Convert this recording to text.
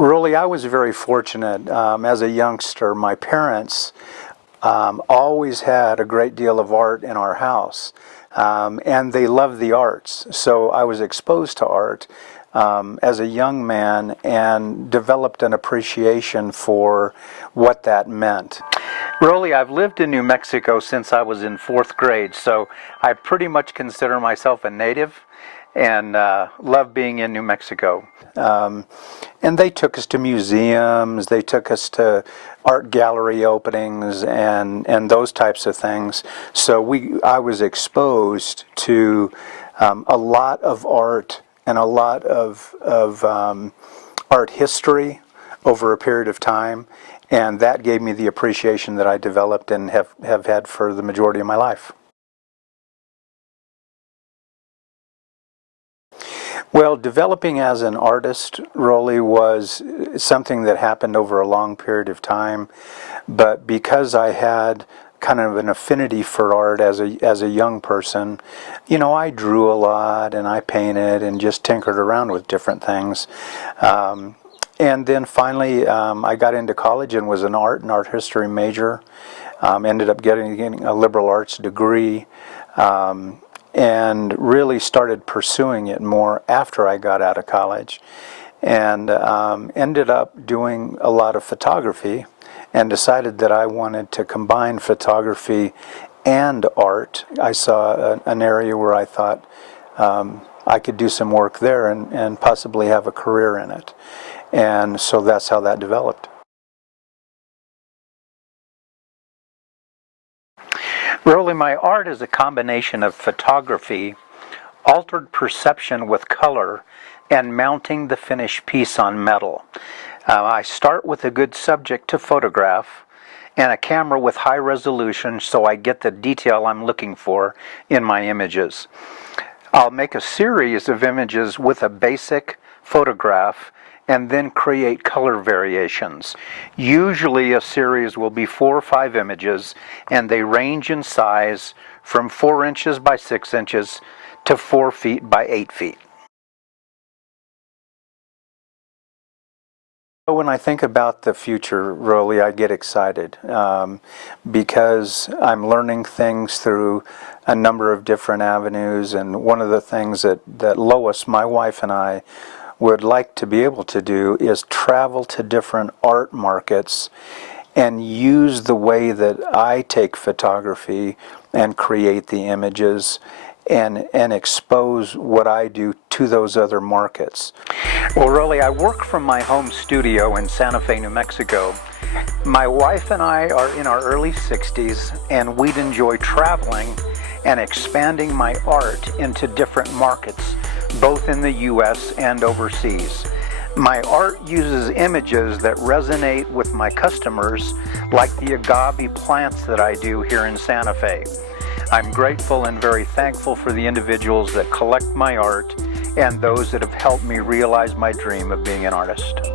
Really, I was very fortunate. As a youngster, my parents always had a great deal of art in our house, and they loved the arts. So I was exposed to art as a young man and developed an appreciation for what that meant. Really, I've lived in New Mexico since I was in 4th grade, so I pretty much consider myself a native and love being in New Mexico. And they took us to museums, they took us to art gallery openings and those types of things. So I was exposed to a lot of art and a lot of art history over a period of time, and that gave me the appreciation that I developed and have had for the majority of my life. Well, developing as an artist really was something that happened over a long period of time, but because I had kind of an affinity for art as a young person, you know, I drew a lot and I painted and just tinkered around with different things. And then finally I got into college and was an art and art history major, ended up getting a liberal arts degree, and really started pursuing it more after I got out of college, and ended up doing a lot of photography and decided that I wanted to combine photography and art. I saw an area where I thought I could do some work there and possibly have a career in it, and so that's how that developed. Really, my art is a combination of photography, altered perception with color, and mounting the finished piece on metal. I start with a good subject to photograph and a camera with high resolution so I get the detail I'm looking for in my images. I'll make a series of images with a basic photograph and then create color variations. Usually a series will be 4 or 5 images, and they range in size from 4 inches by 6 inches to 4 feet by 8 feet. When I think about the future, really, I get excited because I'm learning things through a number of different avenues, and one of the things that Lois, my wife, and I would like to be able to do is travel to different art markets and use the way that I take photography and create the images and expose what I do to those other markets. Well, really, I work from my home studio in Santa Fe, New Mexico. My wife and I are in our early 60s, and we'd enjoy traveling and expanding my art into different markets, both in the U.S. and overseas. My art uses images that resonate with my customers, like the agave plants that I do here in Santa Fe. I'm grateful and very thankful for the individuals that collect my art and those that have helped me realize my dream of being an artist.